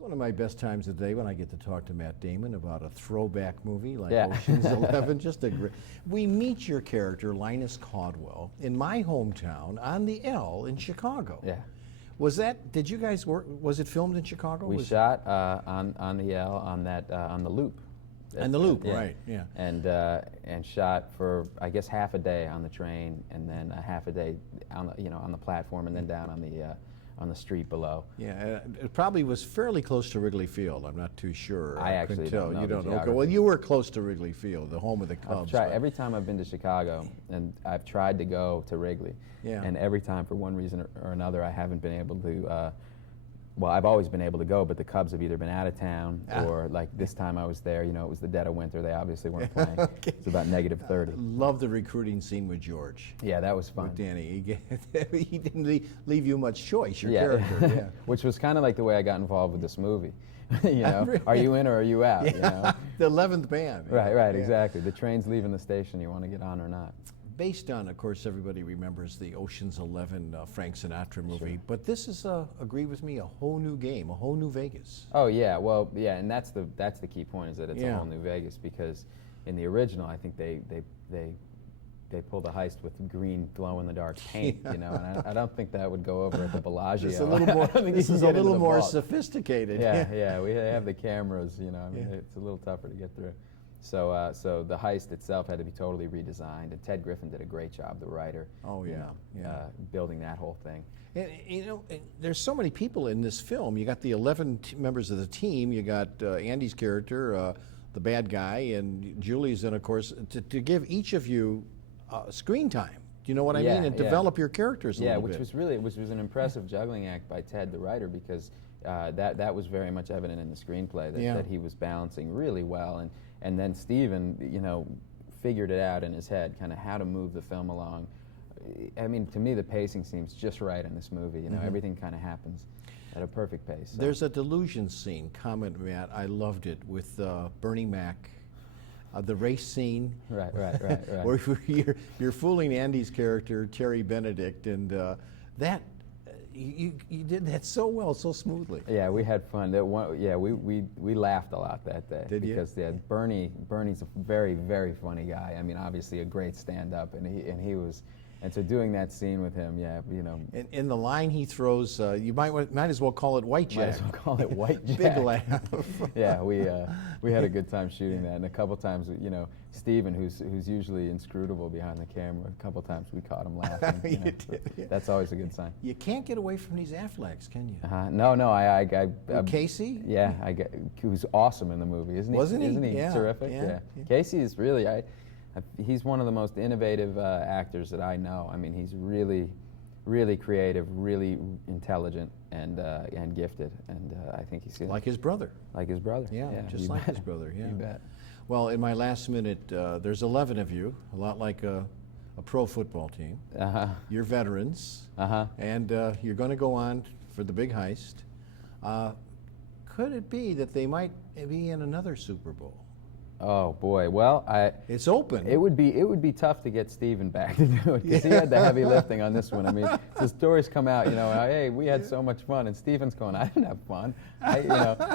It's one of my best times of the day when I get to talk to Matt Damon about a throwback movie like Yeah. Ocean's 11. Just a great. We meet your character, Linus Caldwell, in my hometown on the L in Chicago. Yeah. Was that? Did you guys work? Was it filmed in Chicago? We shot on the L on the Loop. And the Loop, yeah. right? Yeah. And shot for I guess half a day on the train, and then half a day on the platform, and then down on the street below. Yeah, it probably was fairly close to Wrigley Field. I'm not too sure. I actually don't know. You the don't know. Okay, geography. well, you were close to Wrigley Field, the home of the Cubs. Every time I've been to Chicago, and I've tried to go to Wrigley, Yeah. and every time for one reason or another I haven't been able to. Well, I've always been able to go, but the Cubs have either been out of town or, like this time I was there, it was the dead of winter. They obviously weren't playing. Okay. It's about -30. Love the recruiting scene with George. Yeah, that was fun. With Danny. He didn't leave you much choice, your Yeah. character. Yeah. Which was kind of like the way I got involved with this movie. Really? Are you in or are you out? Yeah. The 11th man. Right, Yeah. exactly. The train's leaving the station, you want to get on or not. Based on, of course, everybody remembers the Ocean's 11 Frank Sinatra movie, Sure. but this is, agree with me, a whole new game, a whole new Vegas. Oh yeah, well yeah, and that's the key point, is that it's Yeah. a whole new Vegas, because in the original I think they pulled a heist with green glow in the dark paint, Yeah. and I don't think that would go over at the Bellagio. It's a little more, I don't think this you is can a get into little the more vault. sophisticated. Yeah, we have the cameras, Yeah. it's a little tougher to get through. So the heist itself had to be totally redesigned, and Ted Griffin did a great job, the writer. Oh, yeah, yeah. Building that whole thing. And, there's so many people in this film. You got the 11 members of the team. You got Andy's character, the bad guy, and Julie's in, of course, to give each of you screen time. Do you know what I mean? And develop your characters a little bit. Which was an impressive juggling act by Ted, the writer, because that was very much evident in the screenplay that he was balancing really well, and then Steven, figured it out in his head, kind of how to move the film along. I mean, to me, the pacing seems just right in this movie. Everything kind of happins at a perfect pace. So. There's a delusion scene. Comment, Matt. I loved it with Bernie Mac. The race scene. Right. Where you're fooling Andy's character, Terry Benedict, and that you did that so well, so smoothly. Yeah, we had fun. We laughed a lot that day. Did you? Because Bernie's a very, very funny guy. I mean, obviously a great stand-up, and he was. And so doing that scene with him, And in the line he throws, you might as well call it White Jack. Might as well call it White Jack. Big laugh. Yeah, we had a good time shooting that, and a couple times, Steven, who's usually inscrutable behind the camera, a couple times we caught him laughing. You did, yeah. That's always a good sign. You can't get away from these Afflecks, can you? No, Casey? Yeah, who's awesome in the movie, isn't he? Wasn't he? Isn't he Yeah, terrific? yeah. Casey is really, he's one of the most innovative actors that I know. I mean, he's really, really creative, really intelligent, and gifted. And I think he's Like his brother. Like his brother. Yeah, just like his brother. Yeah. You bet. Well, in my last minute, there's 11 of you, a lot like a pro football team. You're veterans, and you're going to go on for the big heist. Could it be that they might be in another Super Bowl? Oh boy! Well, it's open. It would be tough to get Steven back to do it, because he had the heavy lifting on this one. I mean, the stories come out, hey, we had so much fun, and Steven's going, I didn't have fun.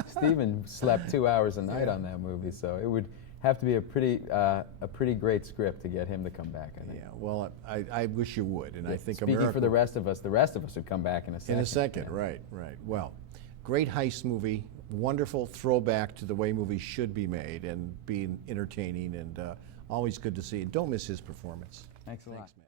Steven slept 2 hours a night on that movie, so it would have to be a pretty great script to get him to come back, I think. Yeah, well, I wish you would, and I think speaking America, for the rest of us would come back in a second. In a second, yeah. right. Well, great heist movie, wonderful throwback to the way movies should be made and being entertaining, and always good to see. And don't miss his performance. Thanks a lot. Thanks, man.